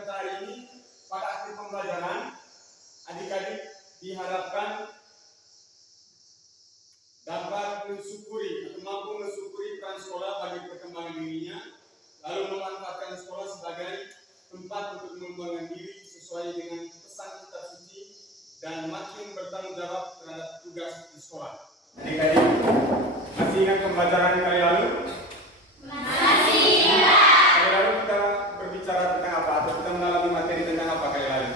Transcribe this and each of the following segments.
kita hari ini, pada akhir pembelajaran, adik-adik diharapkan dapat mensyukuri atau mampu mensyukuri peran sekolah bagi perkembangan dirinya, lalu memanfaatkan sekolah sebagai tempat untuk mengembangkan diri sesuai dengan pesan kitab suci dan makin bertanggung jawab terhadap tugas di sekolah. Adik-adik, masih ingat pembelajaran kali lalu? Masih ingat. Kali lalu kita berbicara tentang apa? Atau kita mendalami materi tentang apa kali lalu?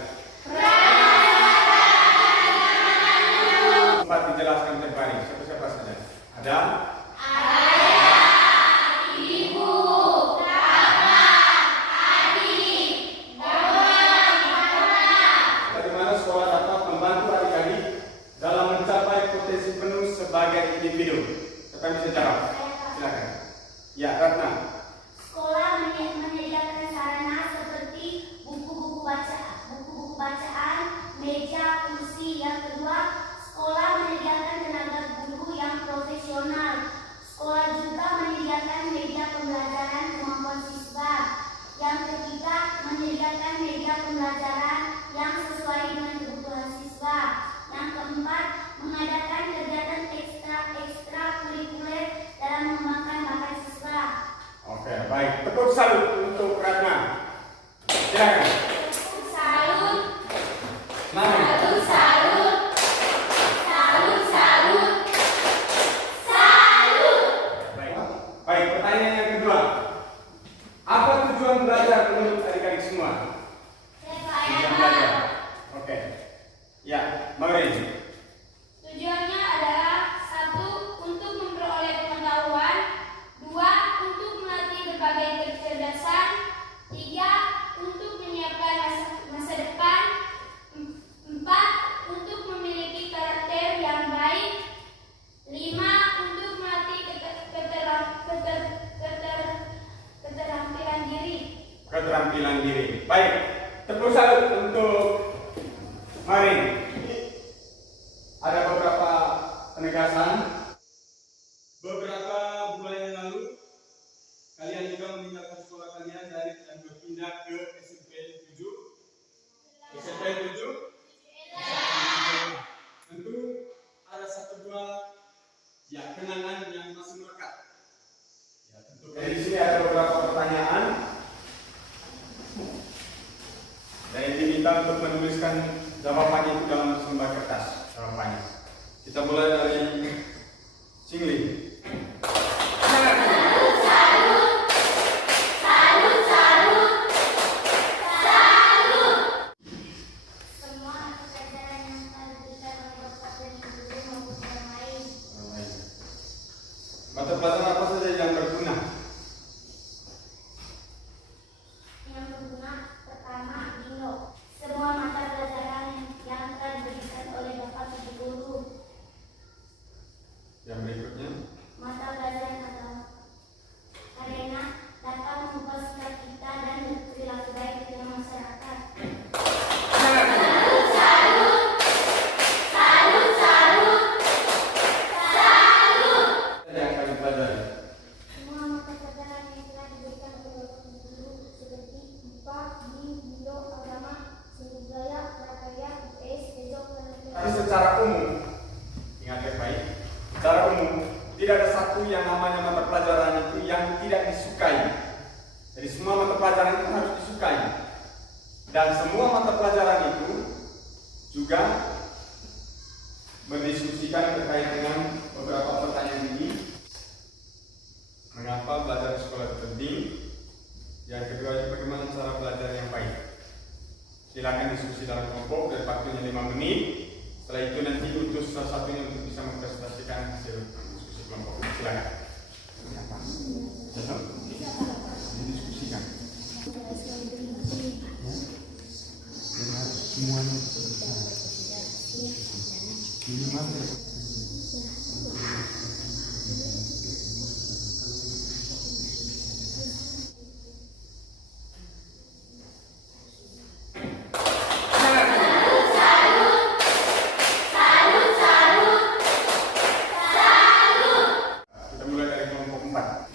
Sempat dijelaskan terbaring. Siapa-siapa saja? Ada? Ayah, ibu, kakak, adik, bapak. Bagaimana sekolah dapat membantu adik-adik dalam mencapai potensi penuh sebagai individu? Siapa yang bisa jawab? Silakan. Ya, Ratna. Sekolah menyediakan sarana seperti buku-buku bacaan, meja, kursi. Yang kedua, sekolah menyediakan tenaga guru yang profesional. Sekolah juga menyediakan media pembelajaran kemampuan siswa. Yang ketiga, menyediakan media pembelajaran yang sesuai dengan kebutuhan siswa. Yang keempat, mengadakan kegiatan ekstra kurikuler dalam mengembangkan bakat siswa. Oke, baik. Tepuk salut untuk Ratna. Silakan. Salut. Mari. Salut, salut. Salut, salut. Salut. Baik. Baik, pertanyaan yang kedua. Apa tujuan belajar menurut adik-adik semua? Tujuan belajar. Oke. Ya, Bang Rezi. Tujuannya adalah 1. Untuk memperoleh pengetahuan, 2. Untuk melatih berbagai kecerdasan, 3. Untuk menyiapkan masa depan, 4. Untuk memiliki karakter yang baik, 5. Untuk melatih keterampilan diri. Keterampilan diri. Baik. Tepuk salut untuk Marin. Ada beberapa penegasan. Beberapa bulan yang lalu, kalian juga meninggalkan sekolah kalian dan berpindah ke SMP 7. SMP 7. Tentu ada 1-2 kenangan yang masih melekat. Ya, tentu dari sini ada beberapa pertanyaan. Dan diminta untuk menuliskan jawabannya itu dalam selembar kertas. Jawabannya. Kita mulai dari Singli. Salut, salut. Salut, salut. Salut. Semua pelajaran yang telah diberikan oleh Bapak dan Ibu maupun orang lain. Mata pelajaran apa saja yang berguna? Yang berguna pertama, Dino. Semua mata pelajaran yang telah diberikan oleh Bapak dan Ibu guru. Yang berikutnya. Mata pelajaran agama. Karena dapat mengubah sikap kita dan berperilaku baik di dalam masyarakat. Salut, salut. Salut, salut. Salut. Yang kami pelajari. Semua mata pelajaran yang telah diberikan oleh Bapak dan Guru seperti IPA, Bio, agama, seni budaya, prakarya, IPS, besok, dan Tapi secara umum, ingat baik-baik. Secara umum, tidak ada satu yang namanya mata pelajaran itu yang tidak disukai. Jadi semua mata pelajaran itu harus disukai. Dan semua mata pelajaran itu juga mendiskusikan terkait dengan beberapa pertanyaan ini. Mengapa belajar di sekolah itu penting? Yang kedua, bagaimana cara belajar yang baik? Silakan diskusi dalam kelompok dan waktunya 5 menit. Setelah itu nanti utus salah satunya untuk bisa mempresentasikan hasil diskusi kelompok. Silakan. Didiskusikan. Semuanya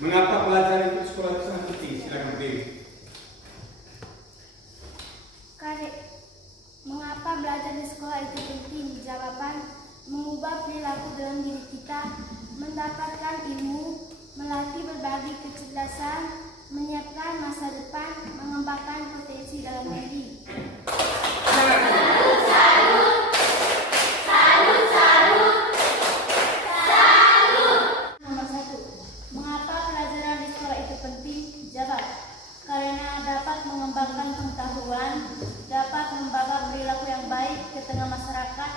Mengapa belajar itu sekolah itu sangat penting? Silakan berdiri. belajar di sekolah itu penting. Jawaban: mengubah perilaku dalam diri kita, mendapatkan ilmu, melatih berbagai kecerdasan, menyiapkan masa depan, mengembangkan potensi dalam diri. Nomor 1. Mengapa pelajaran di sekolah itu penting? Jawab: karena dapat mengembangkan pengetahuan, dapat membawa perilaku yang baik ke tengah masyarakat,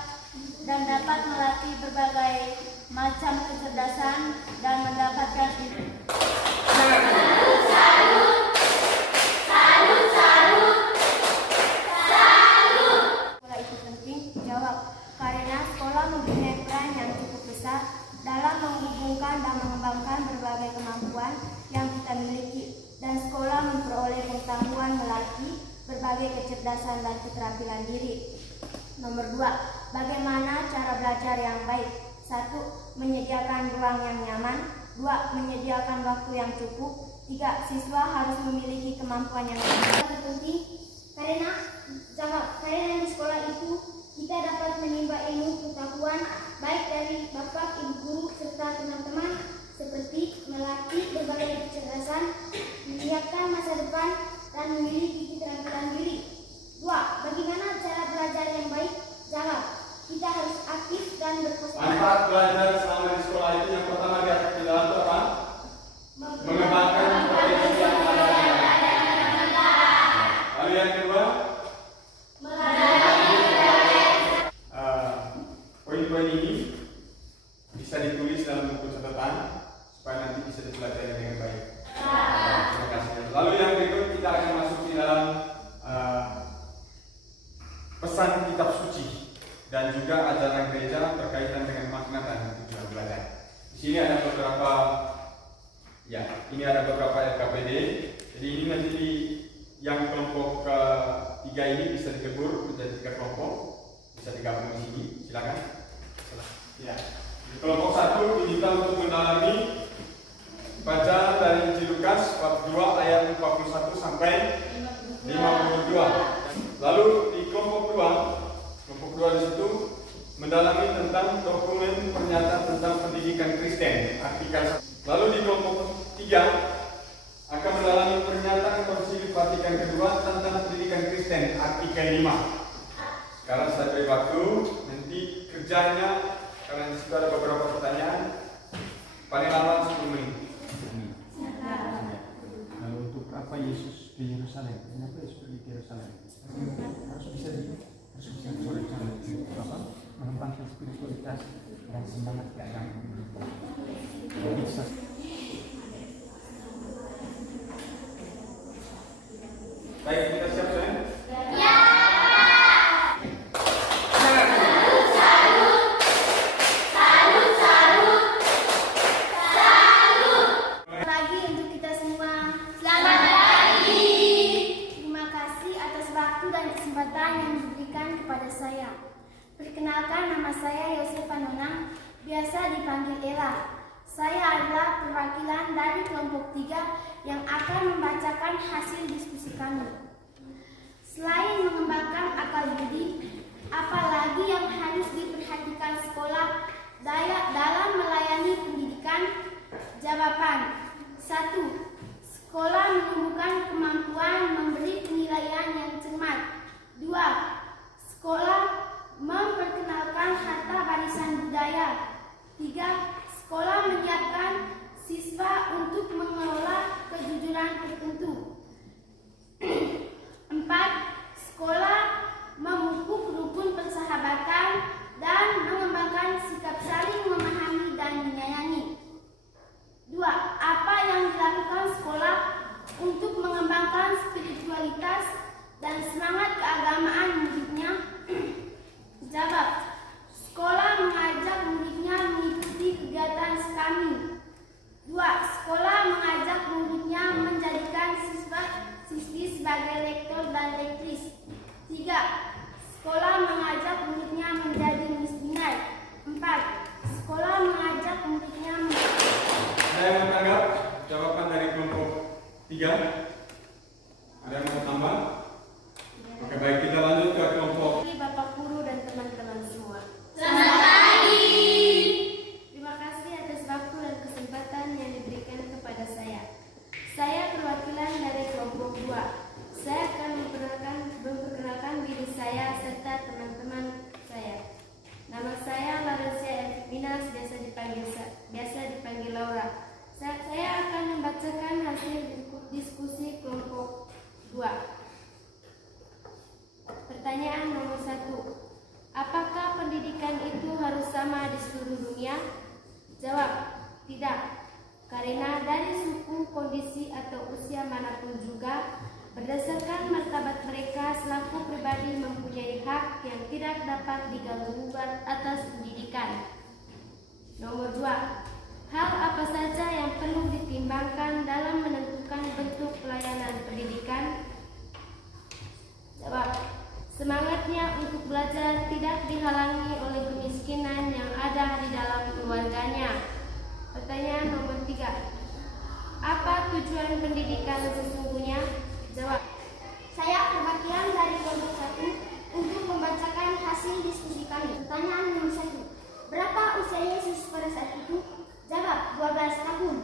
dan dapat melatih berbagai macam kecerdasan dan mendapatkan ilmu. Sekolah itu penting. Jawab: karena sekolah mempunyai peran yang cukup besar dalam menghubungkan dan mengembangkan berbagai kemampuan yang kita miliki, dan sekolah memperoleh pengetahuan melatih berbagai kecerdasan dan keterampilan diri. Nomor 2. Bagaimana cara belajar yang baik? 1. Menyediakan ruang yang nyaman. 2. Menyediakan waktu yang cukup. 3. Siswa harus memiliki kemampuan yang penting. Karena di sekolah itu kita dapat menimba ilmu pengetahuan baik dari bapak, ibu guru, serta teman-teman, seperti melatih berbagai kecerdasan, menyiapkan masa depan, dan memiliki keterampilan diri. 2. Bagaimana cara belajar yang baik? Jawab: kita harus aktif dan berprestasi. Manfaat belajar selama di sekolah itu yang pertama di dalam itu apa? Mengembangkan potensi yang ada. Lalu yang kedua, poin-poin ini bisa ditulis dalam buku catatan supaya nanti bisa dipelajari dengan baik. Terima kasih. Lalu yang berikut kita akan masuk di dalam pesan kitab suci dan juga ajaran gereja berkaitan dengan makna dan tujuan belajar. Di sini ada beberapa, ini ada beberapa LKPD. Jadi ini nanti yang kelompok ketiga ini bisa dikebur menjadi 3 kelompok, bisa digabung di sini. Silakan. Ya. Di kelompok 1 diminta untuk mendalami baca dari Injil Lukas bab 2 ayat 41 sampai 52. Lalu di kelompok 2 di situ mendalami tentang dokumen pernyataan tentang pendidikan Kristen, artikel 1. Lalu di kelompok 3 akan mendalami pernyataan Konsili Vatikan kedua tentang pendidikan Kristen, artikel 5. Sekarang saya beri waktu, nanti kerjanya karena di situ ada beberapa pertanyaan, paling lama 10 menit. Lalu untuk apa Yesus ke Yerusalem? Kenapa Yesus pergi ke Yerusalem? Harus bisa mengembangkan spiritualitas dan semangat keagamaan. Bisa. Baik, kita siap sayang? Lagi untuk kita semua. Selamat pagi. Terima kasih atas waktu dan kesempatan yang diberikan kepada saya. Perkenalkan, nama saya Yosefa Nonang, biasa dipanggil Ella. Saya adalah perwakilan dari kelompok 3 yang akan membacakan hasil diskusi kami. Selain mengembangkan akal budi, apalagi yang harus diperhatikan sekolah dalam melayani pendidikan? Jawaban: 1. Sekolah menumbuhkan kemampuan memberi penilaian yang cermat. 2. Sekolah memperkenalkan harta warisan budaya. 3. Sekolah menyiapkan siswa untuk mengelola kejujuran tertentu. 4. Sekolah memupuk rukun persahabatan dan mengembangkan sikap saling memahami dan menyayangi. 2. Apa yang dilakukan sekolah untuk mengembangkan spiritualitas dan semangat keagamaan muridnya? Jawab: sekolah mengajak muridnya mengikuti kegiatan SKAMI. 2. Sekolah mengajak muridnya menjadikan siswa-siswi sebagai lektor dan lektris. 3. Sekolah mengajak muridnya menjadi misioner. 4. Sekolah mengajak muridnya Saya menganggap jawaban dari kelompok 3. Ada yang mau tambah? Oke, Tidak, karena dari suku, kondisi, atau usia manapun juga, berdasarkan martabat mereka selaku pribadi mempunyai hak yang tidak dapat diganggu-gugat atas pendidikan. Nomor 2. Hal apa saja yang perlu ditimbangkan dalam menentukan bentuk pelayanan pendidikan? Jawab. Semangatnya untuk belajar tidak dihalangi oleh kemiskinan yang ada di dalam keluarganya. Pertanyaan nomor 3. Apa tujuan pendidikan sesungguhnya? Jawab. Saya perwakilan dari kelompok 1 untuk membacakan hasil diskusi kami. Pertanyaan nomor 1. Berapa usia Yesus pada saat itu? Jawab, 12 tahun.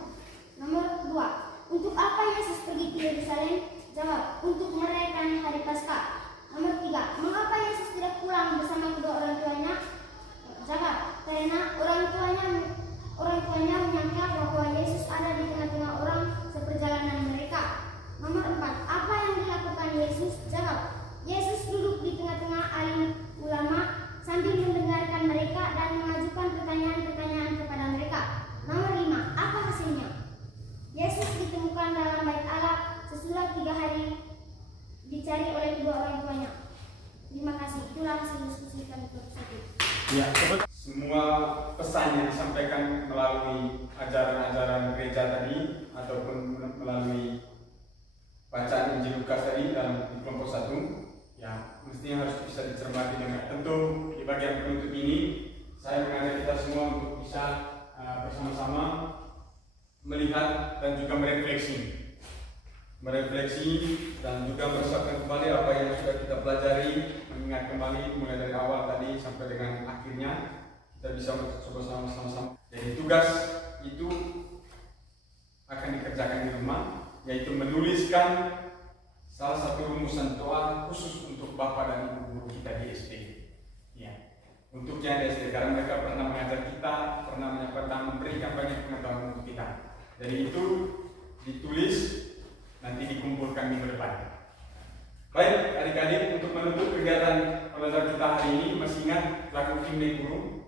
Nomor 2. Untuk apa Yesus pergi ke Yerusalem? Jawab, untuk merayakan hari Paskah. Nomor 3. Mengapa Yesus tidak pulang bersama kedua orang tuanya? Jawab, karena orang tuanya menyangka bahwa Yesus ada di tengah-tengah orang seperjalanan mereka. Nomor 4. Apa yang dilakukan Yesus? Jawab, Yesus duduk di tengah-tengah alim ulama sambil mendengarkan mereka dan mengajukan pertanyaan-pertanyaan kepada mereka. Nomor 5. Apa hasilnya? Yesus ditemukan dalam bait Allah sesudah 3 hari dicari oleh kedua orang tuanya. Terima kasih. Itulah hasil diskusi kami tersebut. Ya, semua pesan yang disampaikan melalui ajaran-ajaran gereja tadi ataupun melalui bacaan Injil Lukas tadi dalam kelompok 1, ya mestinya harus bisa dicermati dengan tentu. Di bagian penutup ini saya mengajak kita semua untuk bisa bersama-sama melihat dan juga merefleksi dan juga meresapkan kembali apa yang sudah kita pelajari, mengingat kembali mulai dari awal tadi sampai dengan akhirnya kita bisa coba sama-sama. Jadi tugas itu akan dikerjakan di rumah, yaitu menuliskan salah satu rumusan doa khusus untuk Bapak dan Ibu guru kita di SD. Ya, untuk yang di SD, karena mereka pernah mengajar kita, pernah memberikan banyak pengetahuan untuk kita. Jadi itu ditulis, nanti dikumpulkan minggu depan. Baik, adik-adik, untuk menutup kegiatan pelajaran kita hari ini, masih ingat lagu Himne Guru?